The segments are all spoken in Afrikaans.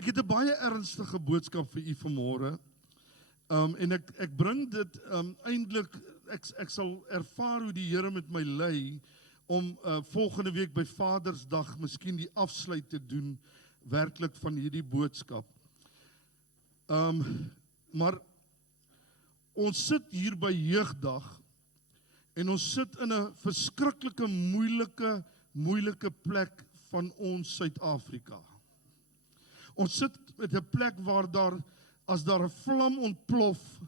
Ek het 'n baie ernstige boodskap vir u vanmôre. En ek bring dit eintlik, ek sal ervaar hoe die Here met my lei om volgende week by Vadersdag miskien die afsluit te doen werklik van hierdie boodskap. Maar ons sit hier by Jeugdag en ons sit in 'n verskriklike moeilike plek van ons Suid-Afrika. Ons sit met 'n plek waar as daar 'n vlam ontplof,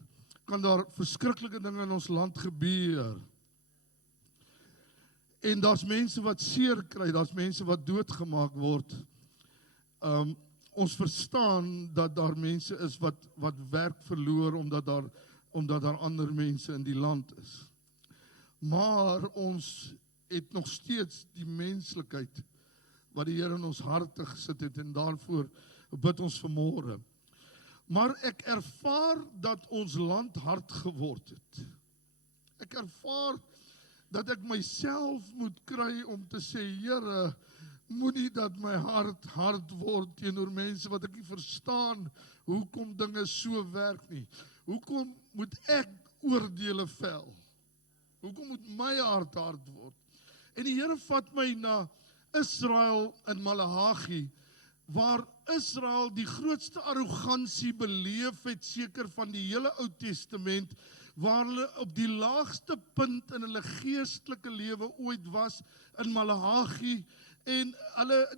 kan daar verskriklike dinge in ons land gebeur. En daar's mense wat seer kry, daar's mense wat doodgemaak word. Ons verstaan dat daar mense is wat werk verloor omdat daar ander mense in die land is. Maar ons het nog steeds die menslikheid wat die Here in ons harte gesit het en daarvoor bid ons vanmôre. Maar ek ervaar dat ons land hard geword het. Ek ervaar dat ek myself moet kry om te sê, Here, moenie dat my hart hard word teenoor mense wat ek nie verstaan hoekom dinge so werk nie. Hoekom moet ek oordeele vel? Hoekom moet my hart hard word? En die Here vat my na Israel in Maleagi, waar Israel die grootste arrogansie beleef het, seker van die hele Ou Testament, waar hulle op die laagste punt in hulle geestelike lewe ooit was, in Maleagi, en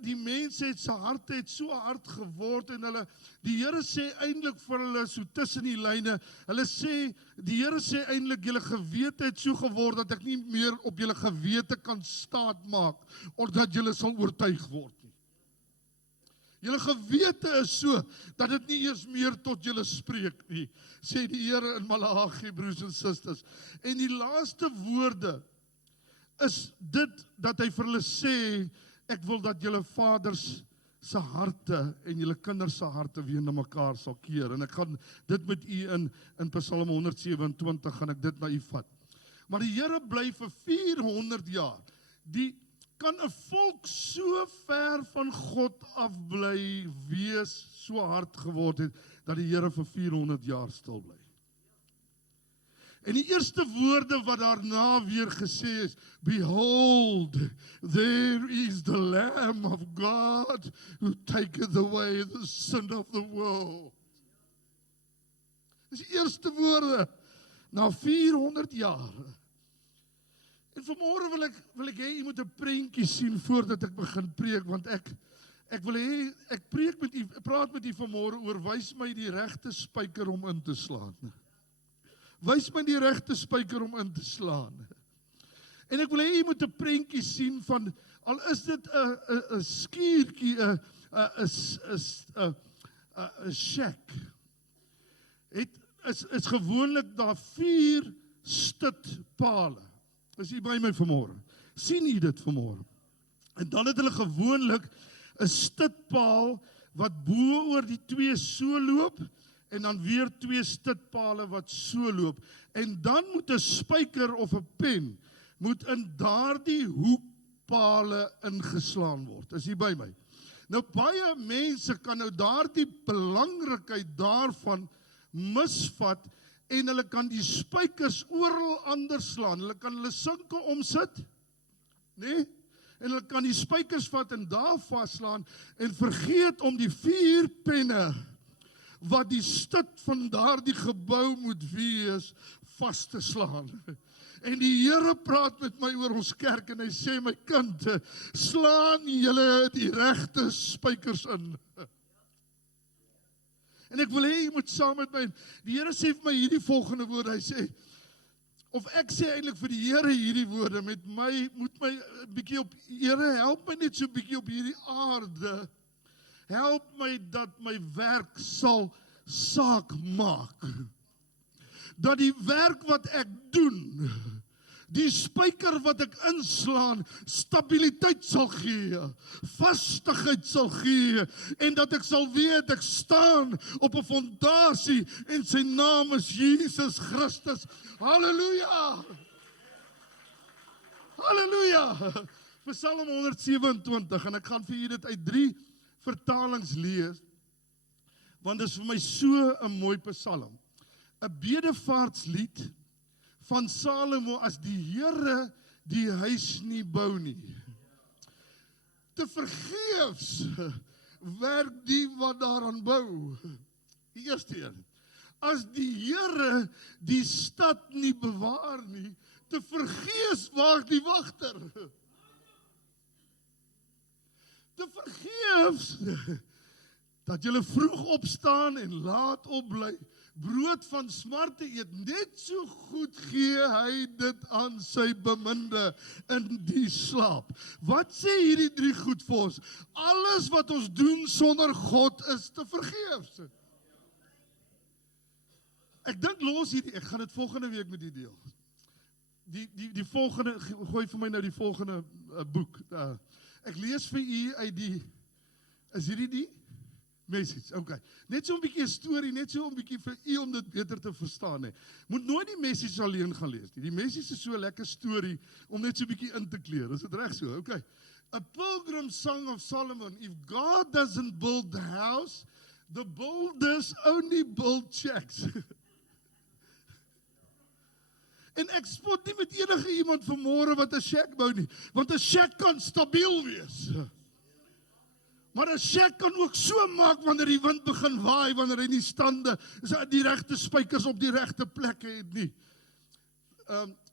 die mense het sy harte het so hard geword, en die Here sê eintlik vir hulle, so tussen die lyne, die Here sê eintlik, julle gewete het so geword, dat ek nie meer op julle gewete kan staat maak, omdat julle sal oortuig word nie. Julle gewete is so, dat dit nie eers meer tot julle spreek nie, sê die Here in Maleagi, broers en susters. En die laaste woorde is dit, dat hy vir hulle sê, ek wil dat julle vaders se harte en julle kinders se harte weer na mekaar sal keer. En ek gaan dit met u in Psalm 127, gaan ek dit na u vat. Maar die Here bly vir 400 jaar. Kan 'n volk so ver van God af bly wees, so hard geword het, dat die Here vir 400 jaar stil bly. En die eerste woorde wat daarna weer gesê is, Behold, there is the Lamb of God who taketh away the sin of the world. Dis die eerste woorde, na 400 jaar. En vanmôre wil ek hê, jy moet 'n prentjie sien voordat ek begin preek, want ek wil hê, ek praat met u vanmôre oor, wys my die regte spyker om in te slaan. Wys my die regte spyker om in te slaan. En ek wil hê, jy moet 'n prentjie sien van, al is dit 'n skuurtjie, 'n shack. Is gewoonlik daar 4 stutpale. Is jy by my vanmôre? Sien jy dit vanmôre? En dan het hulle gewoonlik 'n stutpaal wat bo oor die 2 so loop, en dan weer 2 stutpale wat so loop. En dan moet 'n spyker of 'n pen moet in daardie hoekpale ingeslaan word. Is jy by my? Nou baie mense kan nou daardie belangrikheid daarvan misvat, en hulle kan die spykers oral anders slaan. Hulle kan hulle sinke omsit, nee? En hulle kan die spykers vat en daar vaslaan, en vergeet om die 4 penne, wat die stut van daardie gebou moet wees, vas te slaan. En die Here praat met my oor ons kerk, en hy sê, my kind, slaan julle die regte spykers in. En ek wil hê, jy moet saam met my, die Here sê vir my hierdie volgende woorde, hy sê, of ek sê eintlik vir die Here hierdie woorde, moet my 'n bietjie op, Here, help my net so 'n bietjie op hierdie aarde, help my dat my werk sal saak maak, dat die werk wat ek doen, die spyker wat ek inslaan, stabiliteit sal gee, vastigheid sal gee, en dat ek sal weet, ek staan op 'n fondasie, en sy naam is Jesus Christus. Halleluja! Halleluja! Psalm 127, en ek gaan vir julle dit uit 3 vertalings lees. want dit is vir my so 'n mooi psalm. 'n Bedevaartslied van Salomo as die Here die huis nie bou nie. Te vergeefs werk die wat daaraan bou. Die eerste een. As die Here die stad nie bewaar nie, te vergeefs waag die wagter. Te vergeefs dat julle vroeg opstaan en laat opbly, brood van smarte eet, net so goed gee hy dit aan sy beminde in die slaap. Wat sê hierdie 3 goed vir ons? Alles wat ons doen sonder God is te vergeefs. Ek dink los hierdie, ek gaan dit volgende week met u deel. Die volgende, gooi vir my nou die volgende boek. Ek lees vir u uit die, is hierdie die? Message, okay. Net so 'n bietjie 'n storie, net so 'n bietjie vir u om dit beter te verstaan. Moet nooit die message alleen gaan lees nie. Die message is so 'n lekker storie om net so 'n bietjie in te kleur. Is dit reg so? Okay. A Pilgrim Song of Solomon. If God doesn't build the house, the builders only build shacks. En ek spot nie met enige iemand vanmôre wat 'n shack bou nie, want 'n shack kan stabiel wees. Maar 'n shack kan ook so maak wanneer die wind begin waai, wanneer hy nie stande, die regte spykers op die regte plekke het nie.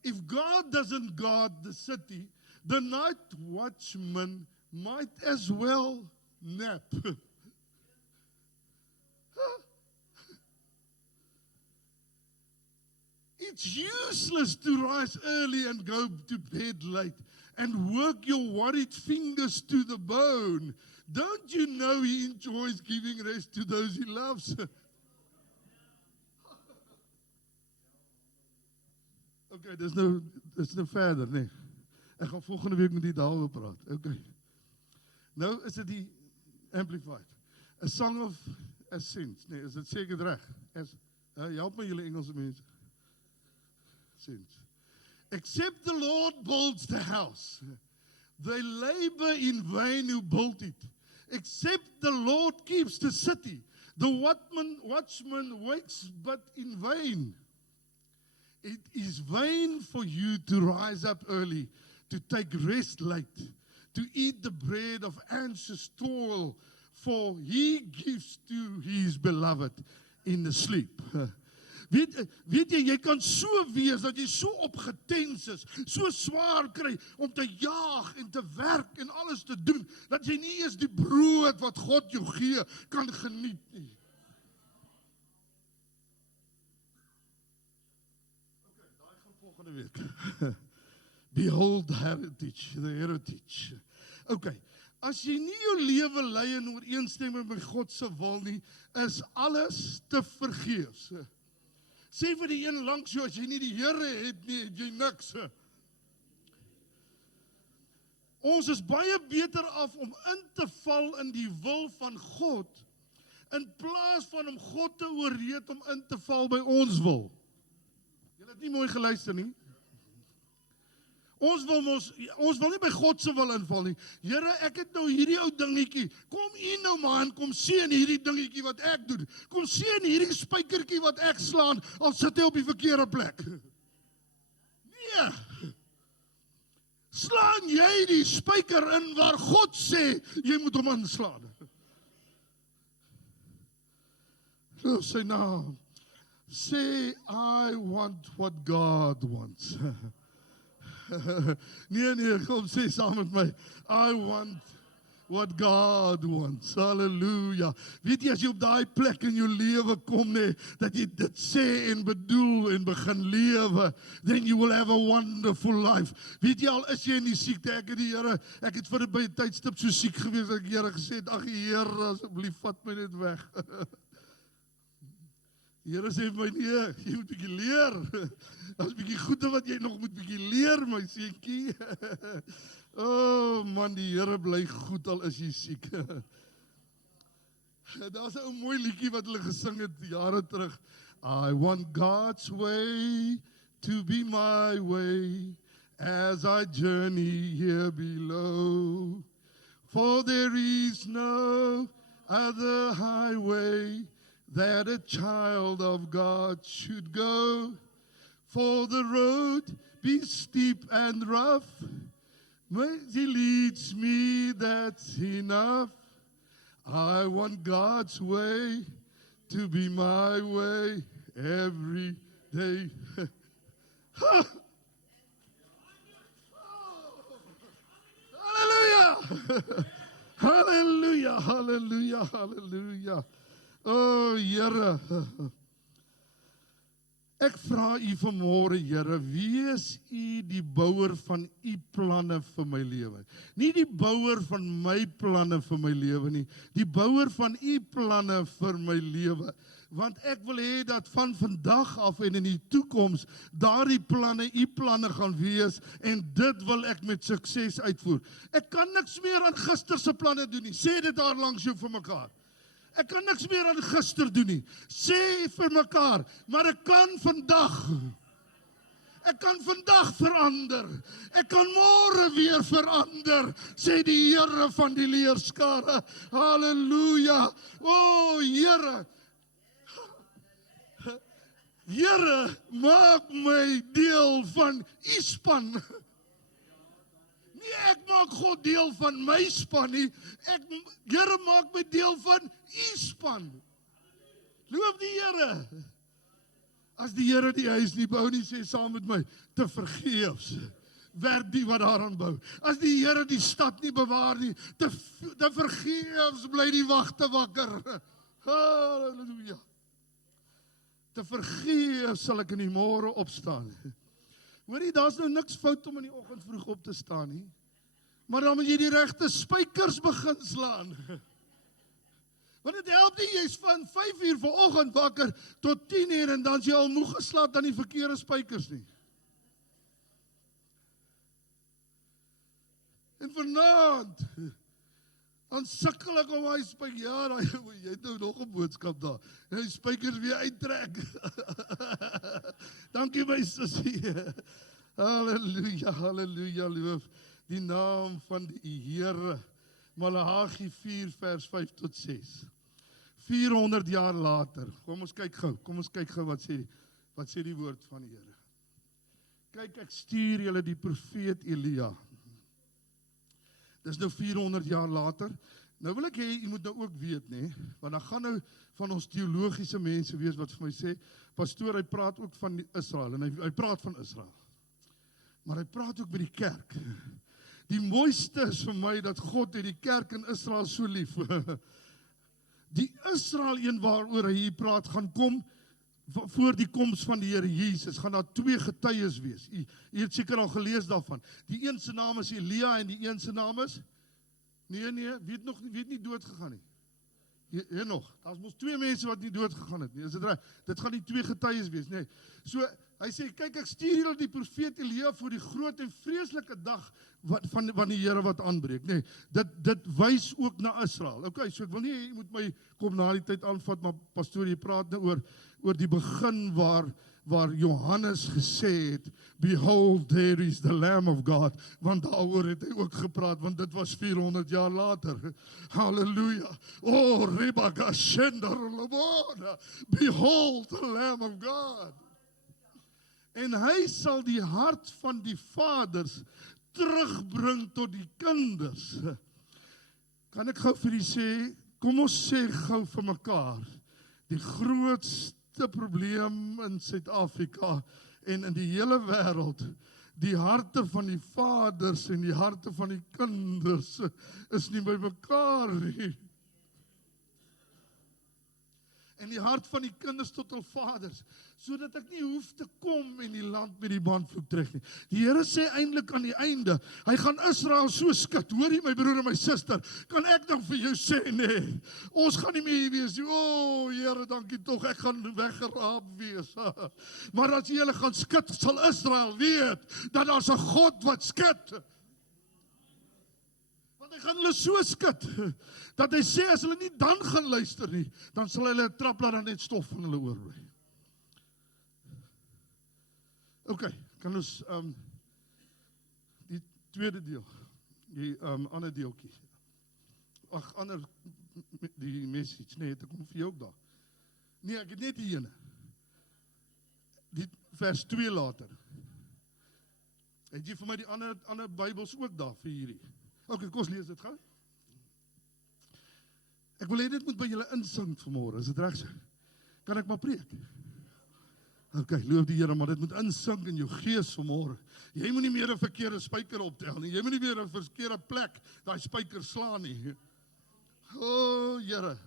If God doesn't guard the city, the night watchman might as well nap. It's useless to rise early and go to bed late and work your worried fingers to the bone. Don't you know he enjoys giving rest to those he loves? Okay, dis nou verder, nee. Ek gaan volgende week met die daaroor praat. Okay. Nou is dit die Amplified. A Song of Ascent. Nee, is dit seker reg? Help my julle Engelse mense. Ascent. Except the Lord builds the house, they labor in vain who built it. Except the Lord keeps the city, the watchman wakes but in vain. It is vain for you to rise up early, to take rest late, to eat the bread of anxious toil, for he gives to his beloved in the sleep. Weet jy kan so wees dat jy so opgetens is, so swaar kry om te jaag en te werk en alles te doen, dat jy nie eens die brood wat God jou gee kan geniet nie. Okay, daai gaan volgende week. Behold the heritage. Okay, as jy nie jou lewe lei in ooreenstemming met God se wil nie, is alles te vergeefs. Sê vir die een langs jou, as jy nie die Here het nie, het jy niks. Ons is baie beter af om in te val in die wil van God, in plaas van om God te oorreed om in te val by ons wil. Jy het nie mooi geluister nie. Ons wil nie by God se wil inval nie. Here, ek het nou hierdie ou dingetjie. Kom u nou maar en kom seën hierdie dingetjie wat ek doen. Kom seën hierdie spykertjie wat ek slaan, al sit hy op die verkeerde plek. Nee. Slaan jy die spyker in waar God sê jy moet hom inslaan. So sy naam. Say I want what God wants. Nee, kom sê saam met my. I want what God wants. Hallelujah. Weet jy, as jy op daai plek in jou lewe kom, dat jy dit sê en bedoel en begin lewe, then you will have a wonderful life. Weet jy al, is jy in die siekte, ek het vir 'n baie tydstip so siek gewees, dat die Here gesê het, ag Here, asseblief vat my net weg. Die Here sê vir my, nee, jy moet 'n bietjie leer. Daar's 'n bietjie goede wat jy nog moet 'n bietjie leer, my seentjie. Oh man, die Here bly goed al is jy siek. Daar's 'n mooi liedjie wat hulle gesing het jare terug. I want God's way to be my way as I journey here below. For there is no other highway that a child of God should go. For the road be steep and rough, when He leads me, that's enough. I want God's way to be my way every day. Hallelujah! Hallelujah, hallelujah, hallelujah. Oh, Here. Ek vra U vanmôre, Here, wees U die bouer van U planne vir my lewe. Nie die bouer van my planne vir my lewe nie, die bouer van U planne vir my lewe. Want ek wil hê dat van vandag af en in die toekoms daardie planne U planne gaan wees en dit wil ek met sukses uitvoer. Ek kan niks meer aan gister se planne doen nie. Sê dit daar langs jou vir mekaar. Ek kan niks meer aan gister doen nie. Sê vir mekaar, maar ek kan vandag. Ek kan vandag verander. Ek kan môre weer verander, sê die Here van die leerskare. Halleluja. O Here. Here, maak my deel van U span. Nee, ek maak God deel van my span nie. Here, maak my deel van U span. Loof die Here. As die Here die huis nie bou nie, sê saam met my, te vergeefs werk die wat daaraan bou. As die Here die stad nie bewaar nie, te vergeefs bly die wagte wakker. Halleluja. Te vergeefs sal ek in die môre opstaan. Hoorie, daar's nou niks fout om in die oggend vroeg op te staan nie. Maar dan moet jy die regte spykers begin slaan. Want dit help nie, jy's van 5 uur vanoggend wakker tot 10 uur en dan is jy al moeg geslaap aan die verkeerde spykers nie. En vanaand, dan sukkel ek om hy spyker, ja, jy het nou nog 'n boodskap daar, en die spykers weer uittrek. Dankie my sussie. Halleluja, halleluja, loof die naam van die Here. Maleagi 4 vers 5 tot 6. 400 jaar later, kom ons kyk gou wat sê die woord van die Here. Kyk, ek stuur julle die profeet Elia. Dis nou 400 jaar later. Nou wil ek hê, jy moet nou ook weet, nee, want dan gaan nou van ons teologiese mense wees wat vir my sê, pastoor, hy praat ook van Israel, en hy praat van Israel. Maar hy praat ook by die kerk. Die mooiste is vir my dat God het die kerk in Israel so lief. Die Israel een waaroor hy hier praat gaan kom voor die koms van die Here Jesus, gaan daar 2 getuies wees. U het seker al gelees daarvan. Die een se naam is Elia en die een se naam is Nee, weet nie dood gegaan nie. Hier nog. Daar's mos 2 mense wat nie dood gegaan het nie. Is dit reg? Dit gaan die 2 getuies wees, nee. So hy sê, kyk, ek stuur julle die profeet Elia voor die groot en vreeslike dag van die Here wat aanbreek, nee. Dit wys ook na Israel. Okay, so ek wil nie jy moet my kom na die tyd aanvat, maar pastoor, jy praat nou oor die begin waar Johannes gesê het, behold, there is the Lamb of God, want daaroor het hy ook gepraat, want dit was 400 jaar later. Halleluja. Oh, Rebaka Shender Lobona, behold the Lamb of God. En hy sal die hart van die vaders terugbring tot die kinders. Kan ek gou vir die sê, kom ons sê gou vir mekaar, die grootste probleem in Suid-Afrika en in die hele wêreld, die harte van die vaders en die harte van die kinders is nie by mekaar nie. En die hart van die kinders tot hul vaders, sodat ek nie hoef te kom en die land met die bandvloek terug nie. Die Here sê eintlik aan die einde, hy gaan Israel so skud. Hoor jy my broer en my suster, kan ek dan vir jou sê, nee, ons gaan nie meer hier wees nie. O, Here, dankie tog, ek gaan weggeraap wees. Maar as jy hulle gaan skud, sal Israel weet, dat daar's 'n God wat skud. Hy gaan hulle so skud, dat hy sê, as hulle nie dan gaan luister nie, dan sal hulle trap laat dan net stof van hulle oorbly. Ok, kan ons die tweede deel, die ander deeltjie, die message, nee, dit kom vir jou ook daar. Nee, ek het net die ene. Die vers 2 later. Het jy vir my die ander Bybels ook daar vir hierdie? Ok, kom ons lees dit gou. Ek wil hê dit moet by julle insink vanmôre, is dit reg so? Kan ek maar preek? Ok, loof die Here, maar dit moet insink in jou gees vanmôre. Jy moet nie meer 'n verkeerde spyker optel nie. Jy moet nie meer 'n verkeerde plek daai spyker slaan nie. O, Here.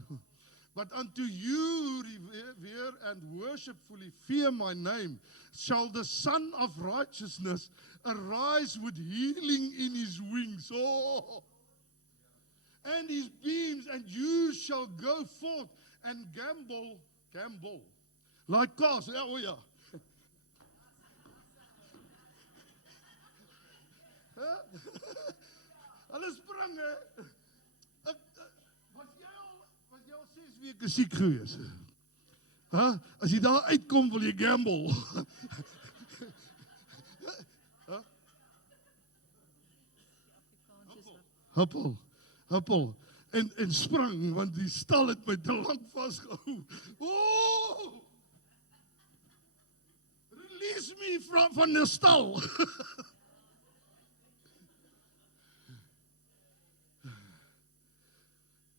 But unto you revere and worshipfully fear my name shall the Son of Righteousness arise with healing in his wings. Oh, and his beams, and you shall go forth and gambol, like cars. Oh ja. Hulle spring, hè. Was jy al 6 weke siek gewees? Huh? As jy daar uitkom, wil jy gamble. Huh? Huppel. En sprang, want die stal het my te lank vasgehou. Oh! Release me van die stal.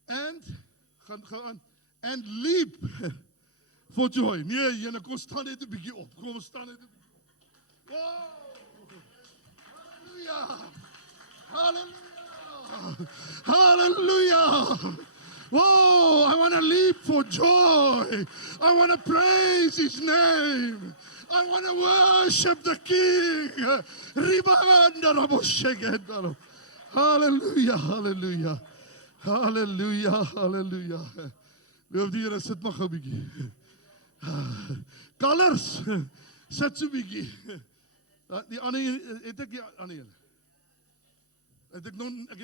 And leap for joy. Nee, jyne, kom staan net 'n bietjie op. Kom staan net 'n bietjie op. Wow! Hallelujah! Whoa, I want to leap for joy. I want to praise his name. I want to worship the King. Hallelujah. Loof die Here, sit maar gou 'n bietjie. Kalers, sit so 'n bietjie. Die ander het ek die ander een. Ek het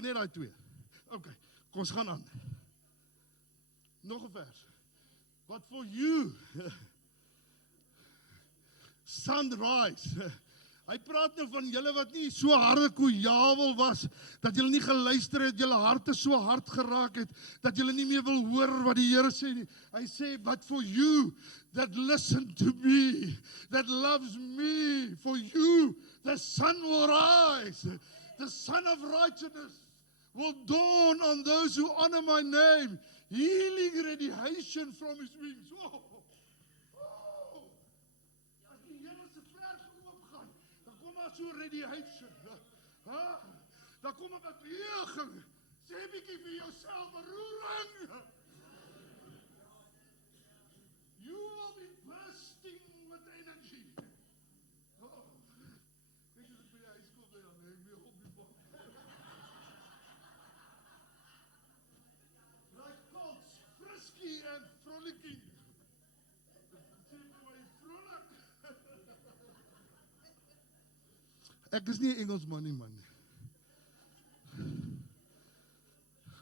net daai 2. OK, kom ons gaan aan. Nog 'n vers. But for you, sunrise. Hy praat nou van julle wat nie so harde koejawel was, dat julle nie geluister het, julle harte so hard geraak het, dat julle nie meer wil hoor wat die Here sê nie. Hy sê, but for you that listen to me, that loves me, for you the sun will rise, the Son of Righteousness will dawn on those who honor my name, healing radiation from his wings. Oh. So radiation. Daar kom 'n beweging. Sê 'n bietjie vir jouself, roering. You will be bursting with energy. Oh. Ek het vir jou skool by aan, ek weer op die bok. Like colts, frisky and frolicking. Ek is nie 'n Engelsman nie, man.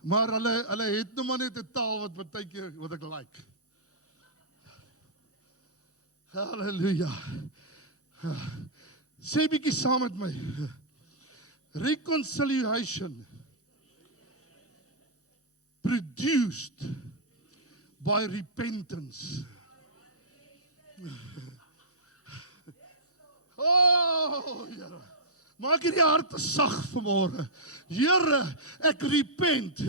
Maar hulle het nou maar net 'n taal wat partykeer wat ek like. Halleluja. Sê bietjie saam met my. Reconciliation produced by repentance. Oh, Here. Maak hierdie harte sag vanmôre. Here, ek repent.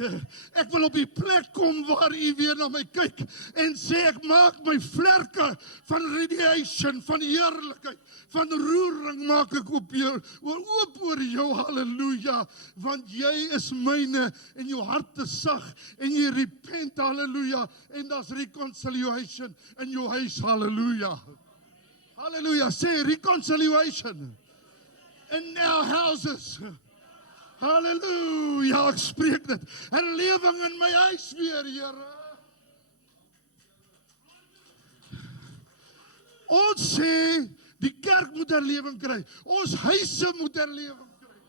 Ek wil op die plek kom waar U weer na my kyk en sê ek maak my vlerke van radiation, van heerlikheid, van roering maak ek op oor jou, halleluja, want jy is myne en jou hart is sag en jy repent, halleluja, en daar's reconciliation in jou huis, halleluja. Halleluja, sê reconciliation in our houses. Halleluja, ek spreek dit. Herlewing in my huis weer, Here. Ons sê, die kerk moet herlewing kry. Ons huise moet herlewing kry.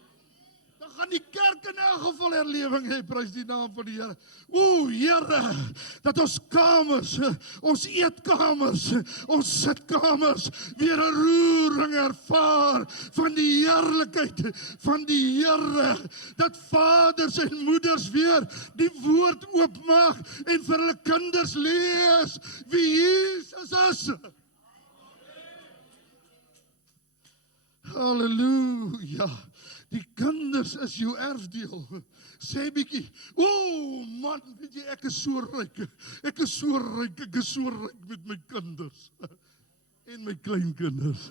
Dan gaan die kerk in elk geval herlewing hê, prys die naam van die Here. O Here, dat ons kamers, ons eetkamers, ons sitkamers weer 'n roering ervaar van die heerlikheid van die Here. Dat vaders en moeders weer die woord oopmaak en vir hulle kinders lees wie Jesus is. Halleluja. Die kinders is jou erfdeel. Sê bietjie, o man, weet jy, ek is so ryk. Ek is so ryk met my kinders. En my kleinkinders.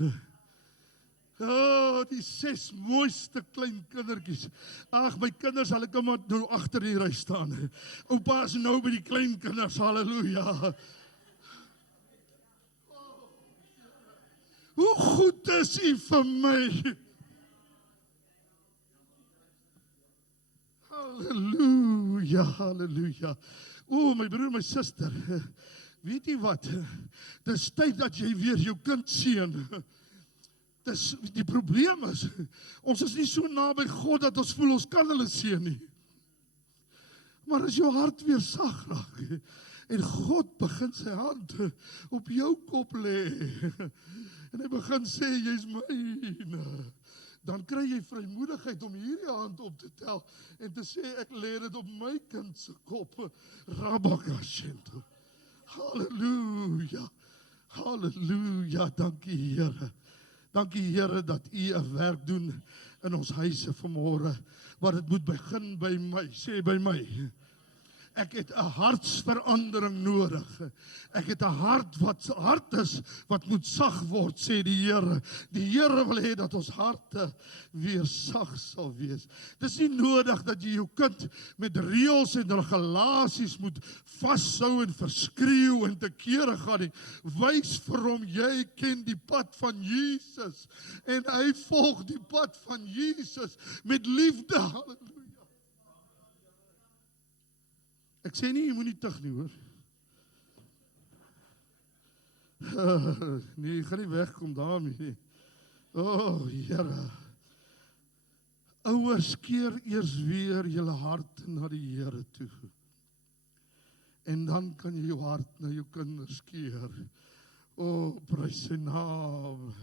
Die 6 mooiste klein kindertjies. Ag, my kinders, hulle kan maar nou agter die ry staan. Oupa is nou by die klein kinders, halleluja. Hoe goed is U vir my? Halleluja, halleluja. O, my broer, my suster, weet jy wat? Dis tyd dat jy weer jou kind seën. Die probleem is, ons is nie so naby God dat ons voel ons kan hulle seën nie. Maar as jou hart weer sag raak, en God begin sy hand op jou kop lê, en hy begin sê, jy's myne, dan kry jy vrymoedigheid om hierdie hand op te tel, en te sê, ek lê dit op my kind se kop, Rabakashento. Halleluja, halleluja, dankie Here. Dankie Here dat U 'n werk doen in ons huise vanmôre, maar dit moet begin by my, sê by my. Ek het 'n hartsverandering nodig. Ek het 'n hart wat hart is, wat moet sag word, sê die Here. Die Here wil hê dat ons harte weer sag sal wees. Dis nie nodig dat jy jou kind met reëls en regulasies moet vashou en verskreeu en te kere gaan nie. Wys vir hom, jy ken die pad van Jesus en hy volg die pad van Jesus met liefde. Halleluja. Ek sê nie, jy moet nie tug nie, hoor. Nee, jy gaan nie wegkom daarmee nie. O, Here. Ouers, keer eers weer julle hart na die Here toe. En dan kan jy jou hart na jou kinders keer. O, prys sy naam.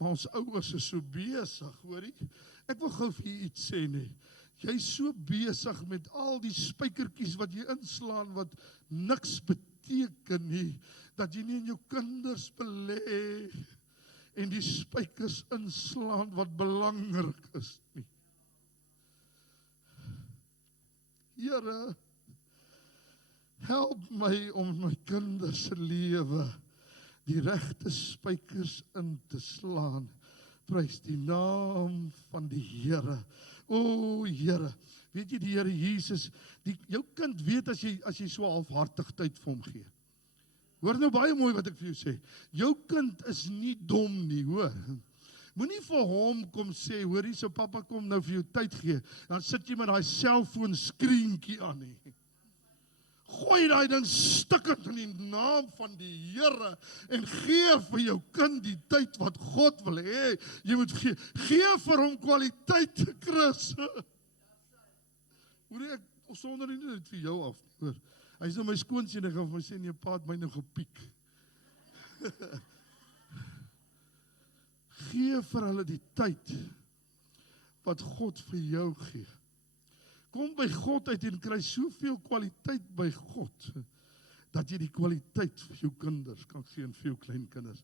Maar ons ouers is so besig, hoorie. Ek wil gou vir jy iets sê nie. Jy is so besig met al die spykertjies wat jy inslaan wat niks beteken nie, dat jy nie in jou kinders belê en die spykers inslaan wat belangrik is nie. Here, help my om my kinders se lewe die regte spykers in te slaan. Prys die naam van die Here. O Here, weet jy die Here Jesus, jou kind weet as jy so halfhartig tyd vir hom gee. Hoor nou baie mooi wat ek vir jou sê. Jou kind is nie dom nie, hoor. Moenie vir hom kom sê, hoor hier so pappa kom nou vir jou tyd gee, dan sit jy met daai selfoon skreentjie aan nie. Gooi daai ding stikkend in die naam van die Here en gee vir jou kind die tyd wat God wil hê. Jy moet gee vir hom kwaliteit, Chris. Hoor ek sonder nie dit vir jou af, hoor. Hy is nou my skoonseun, ek gaan vir my sê nee, pa het my nou gepiek. Gee vir hulle die tyd wat God vir jou gee. Kom by God uit en kry soveel kwaliteit by God, dat jy die kwaliteit vir jou kinders kan gee en vir jou kleinkinders.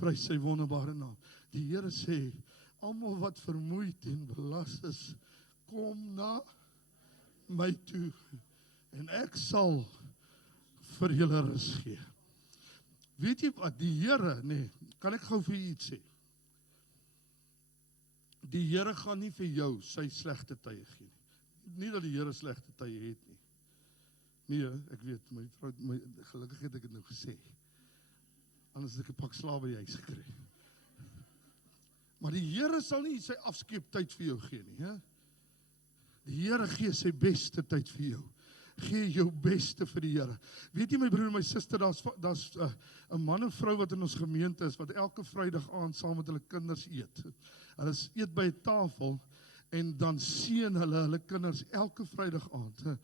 Prys sy wonderbare naam. Die Here sê, almal wat vermoeid en belas is, kom na my toe en ek sal vir julle rus gee. Weet jy wat, die Here, nee, kan ek gou vir iets sê? Die Here gaan nie vir jou sy slegte tye gee nie. Nie dat die Here slegte tye het nie. Nee, ek weet, gelukkig het ek dit nou gesê. Anders het ek 'n pak slaap by die huis gekry. Maar die Here sal nie sy afskeeptyd vir jou gee nie, hè? Die Here gee sy beste tyd vir jou. Gee jou beste vir die Here. Weet jy my broer en my suster, daar's 'n man en vrou wat in ons gemeente is, wat elke Vrydag aand saam met hulle kinders eet. Hulle eet by 'n tafel, En dan seën hulle kinders elke Vrydag aand.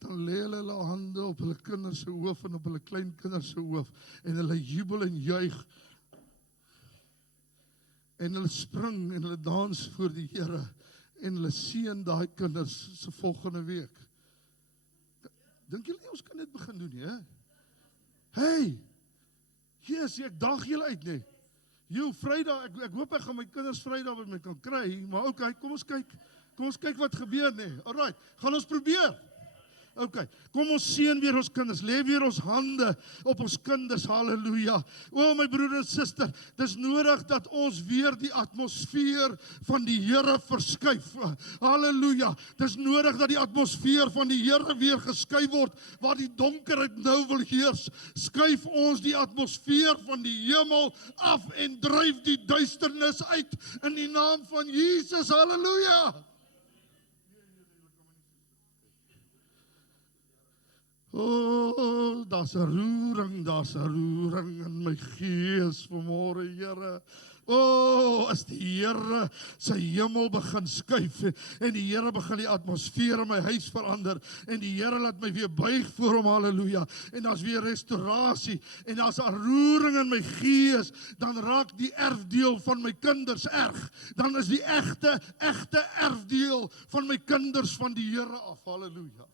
Dan lê hulle hande op hulle kinders se hoof en op hulle kleinkinders se hoof en hulle jubel en juig. En hulle spring en hulle dans voor die Here en hulle seën daai kinders se volgende week. Dink julle nie ons kan dit begin doen nie, hè? Hey! Jesus, ek daag julle uit, nee. Jou Vrydag, ek hoop ek gaan my kinders Vrydag wat my kan kry, maar okay, kom ons kyk wat gebeur, nee. Alright, gaan ons probeer. Okay, kom ons seën weer ons kinders, lê weer ons hande op ons kinders, halleluja. O my broer en suster, dis nodig dat ons weer die atmosfeer van die Here verskuif. Halleluja. Dis nodig dat die atmosfeer van die Here weer geskuif word, waar die donkerheid nou wil heers. Skuif ons die atmosfeer van die hemel af en dryf die duisternis uit in die naam van Jesus, halleluja. Oh, daar's 'n roering in my gees vanmôre, Here. Oh, as die Here sy hemel begin skuif en die Here begin die atmosfeer in my huis verander en die Here laat my weer buig voor hom, halleluja. En daar's weer restaurasie en daar's 'n roering in my gees, dan raak die erfdeel van my kinders erg. Dan is die egte erfdeel van my kinders van die Here af, halleluja.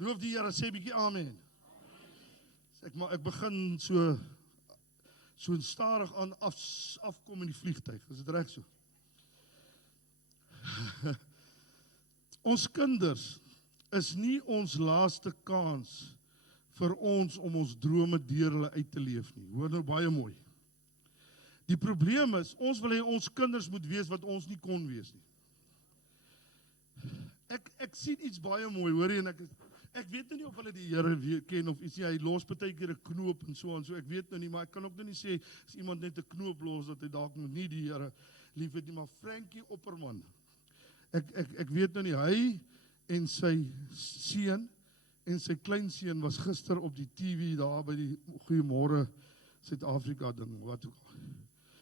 Loof die Here, sê 'n bietjie amen. Ek begin so stadig aan afkom in die vliegtuig. Is dit reg so? Ons kinders is nie ons laaste kans vir ons om ons drome deur hulle uit te leef nie. Hoor nou baie mooi. Die probleem is, ons wil hê ons kinders moet wees wat ons nie kon wees nie. Ek sien iets baie mooi, hoor jy, en ek weet nou nie of hulle die Here ken of iets nie, hy los partykeer 'n knoop en so, ek weet nou nie, maar ek kan ook nou nie sê, as iemand net 'n knoop los, dat hy dalk nog nie die Here lief het nie, maar Frankie Opperman, ek weet nou nie, hy en sy seun en sy kleinseun was gister op die TV daar by die Goeiemôre Suid-Afrika ding, wat ook al,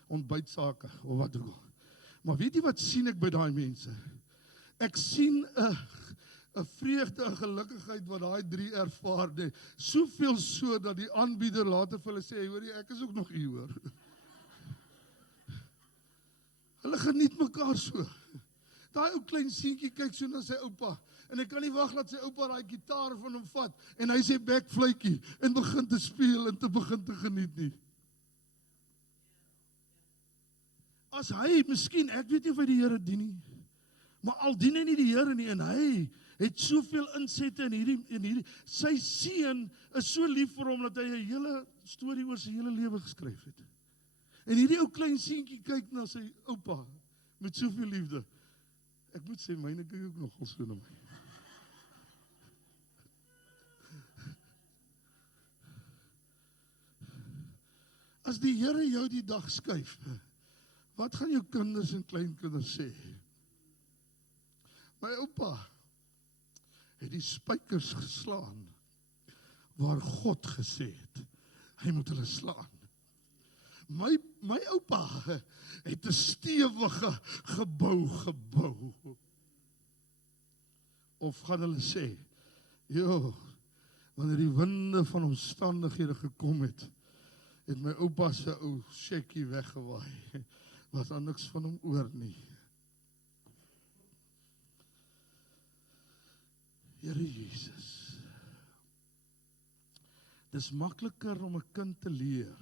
ontbytsake, of wat ook al. Maar weet jy wat sien ek by daai mense? Ek sien 'n vreugde en gelukkigheid wat daai drie ervaar, nee. Soveel so dat die aanbieder later vir hulle sê, hoor jy, ek is ook nog hier, hoor. Hulle geniet mekaar so. Daai ou klein seentjie kyk so na sy oupa, en hy kan nie wag dat sy oupa daai gitaar van hom vat, en hy sê backfluitjie, en begin te speel, en te begin te geniet nie. As hy, miskien, ek weet nie of hy die Here dien nie, maar al dien hy nie die Here nie, en hy het soveel insette in hierdie, sy seun is so lief vir hom, dat hy 'n hele storie oor sy hele lewe geskryf het. En hierdie ou klein seentjie kyk na sy oupa, met soveel liefde. Ek moet sê, myne kyk ook nogal so na my. As die Here jou die dag skuif, wat gaan jou kinders en kleinkinders sê? My oupa het die spykers geslaan waar God gesê het, hy moet hulle slaan. My oupa het 'n stewige gebou. Of gaan hulle sê, wanneer die winde van omstandighede gekom het my oupa se ou shekkie weggewaai, was daar niks van hom oor nie. Here Jesus, dis makliker om 'n kind te leer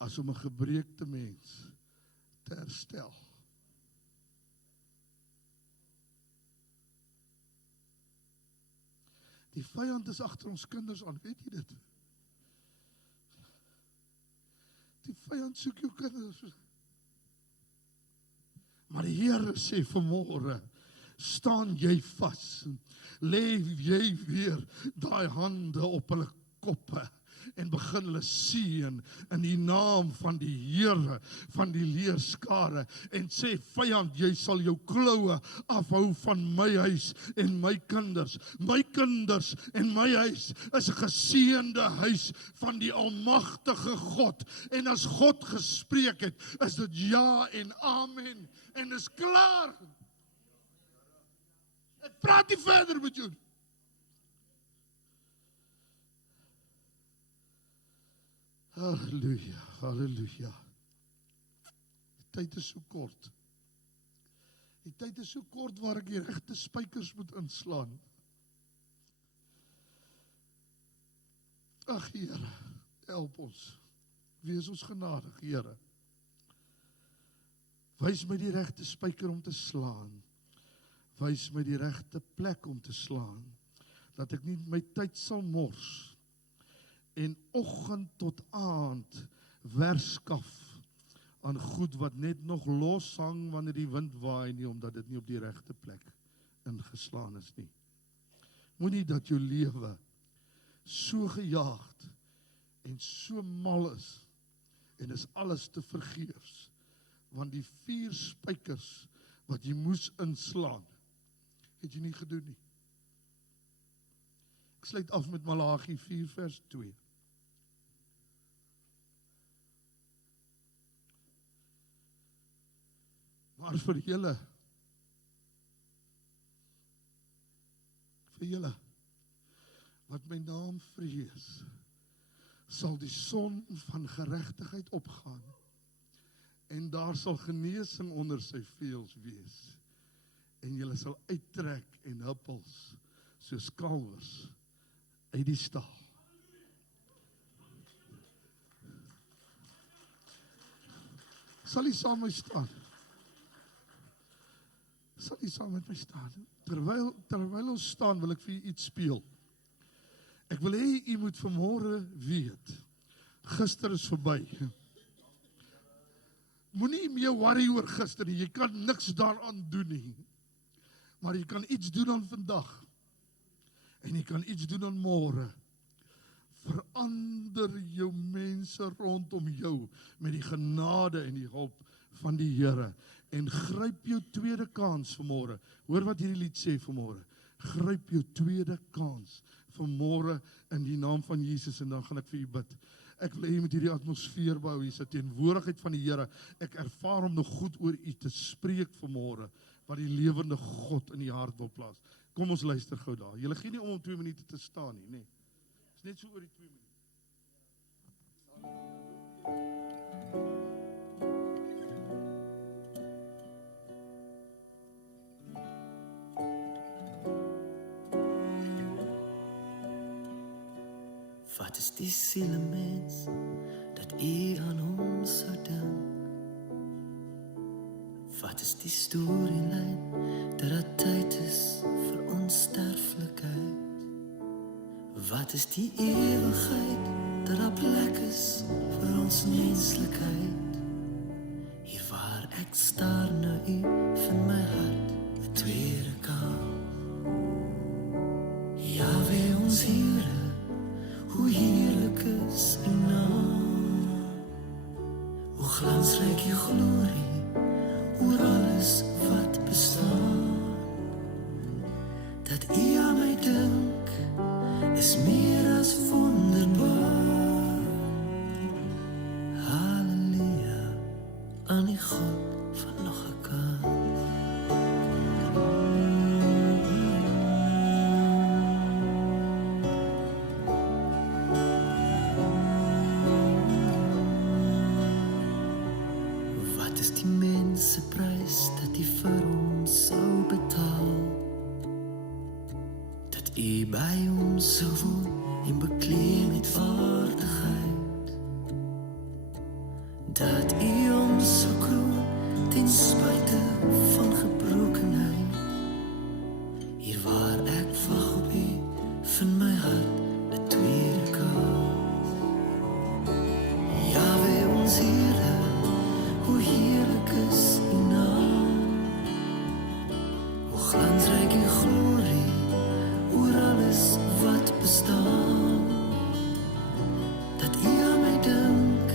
as om 'n gebreekte mens te herstel. Die vyand is agter ons kinders aan, weet jy dit? Die vyand soek jou kinders. Maar die Here sê vanmôre, staan jy vas, lê jy weer daai hande op hulle koppe en begin hulle seën in die naam van die Here van die leerskare en sê, vyand, jy sal jou kloue afhou van my huis en my kinders. My kinders en my huis is 'n geseënde huis van die almagtige God, en as God gespreek het, is dit ja en amen. en is klaar. Ek praat nie verder met jou. Halleluja, halleluja. Die tyd is so kort. Die tyd is so kort waar ek die regte spykers moet inslaan. Ag Here, help ons. Wees ons genadig, Here. Wys my die regte spyker om te slaan. Wys my die regte plek om te slaan. Dat ek nie my tyd sal mors. En oggend tot aand werskaf aan goed wat net nog los hang wanneer die wind waai nie, omdat dit nie op die regte plek ingeslaan is nie. Moenie dat jou lewe so gejaagd en so mal is en is alles te vergeefs, want die 4 spykers wat jy moes inslaan, het jy nie gedoen nie. Ek sluit af met Malagi 4 vers 2. Maar vir julle, wat my naam vrees, sal die son van geregtigheid opgaan, en daar sal genesing onder sy vleuels wees, en julle sal uittrek en huppels, soos kalwers, uit die stal. Sal jy saam met my staan? Sal jy saam met my staan? Terwyl ons staan, wil ek vir jy iets speel. Ek wil hê jy moet vanmôre weet, gister is verby. Moenie meer worry oor gister nie, jy kan niks daaraan doen nie. Maar jy kan iets doen aan vandag. En jy kan iets doen aan môre. Verander jou mense rondom jou met die genade en die hulp van die Here. En gryp jou tweede kans vanmôre. Hoor wat hierdie lied sê vanmôre. Gryp jou tweede kans vanmôre in die naam van Jesus, en dan gaan ek vir u bid. Ek wil hê jy moet hierdie atmosfeer bou, hier is 'n teenwoordigheid van die Here. Ek ervaar om nog goed oor u te spreek vanmôre, wat die lewende God in die hart wil plaas. Kom ons luister gou daar. Julle gee nie om 2 minute te staan nie, nee. Dis net so oor die 2 minute. Wat is die sielmens dat u aan hom sou dink? Wat is die storielyn dat dit tyd is vir onsterflikheid? Wat is die ewigheid dat daar plek is vir ons menslikheid? Hier waar ek staar na u, van my hart 'n tweede kans. Jahwe ons Here, hoe heerlik is u naam, hoe glansryk u glorie oor alles wat bestaan. Dat u aan my dink is meer as wonderbaar. Halleluja, aan die God van nog 'n kans. Se prys dat u vir ons sou betaal, dat u by ons sou woon en bekleed met waardigheid, dat u ons sou kroon ten spyte van gebrokenheid. Hier waar ek wag op u, van my hart 'n tweede kans. Jahwe ons Here, hoe heerlik is u naam, hoe glansryk u glorie oor alles wat bestaan. Dat u aan my dink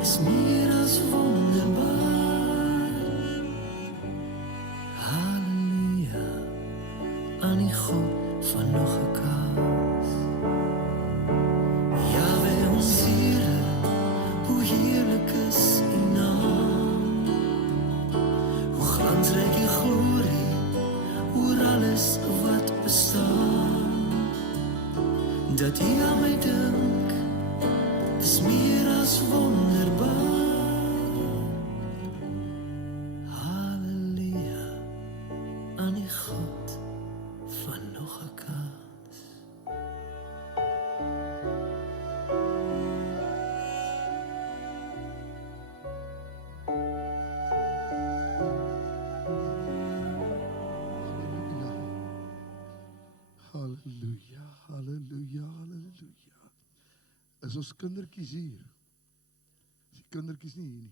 is meer as wonderbaar. Halleluja, aan die God van nog 'n kans. Jahwe ons Here, hoe heerlik is u naam, Dat U aan my dink, is meer as wonderbaar. Halleluja, aan die God van nog 'n kans. Halleluja, halleluja, halleluja. Is ons kindertjies hier? Is die kindertjies nie hier nie?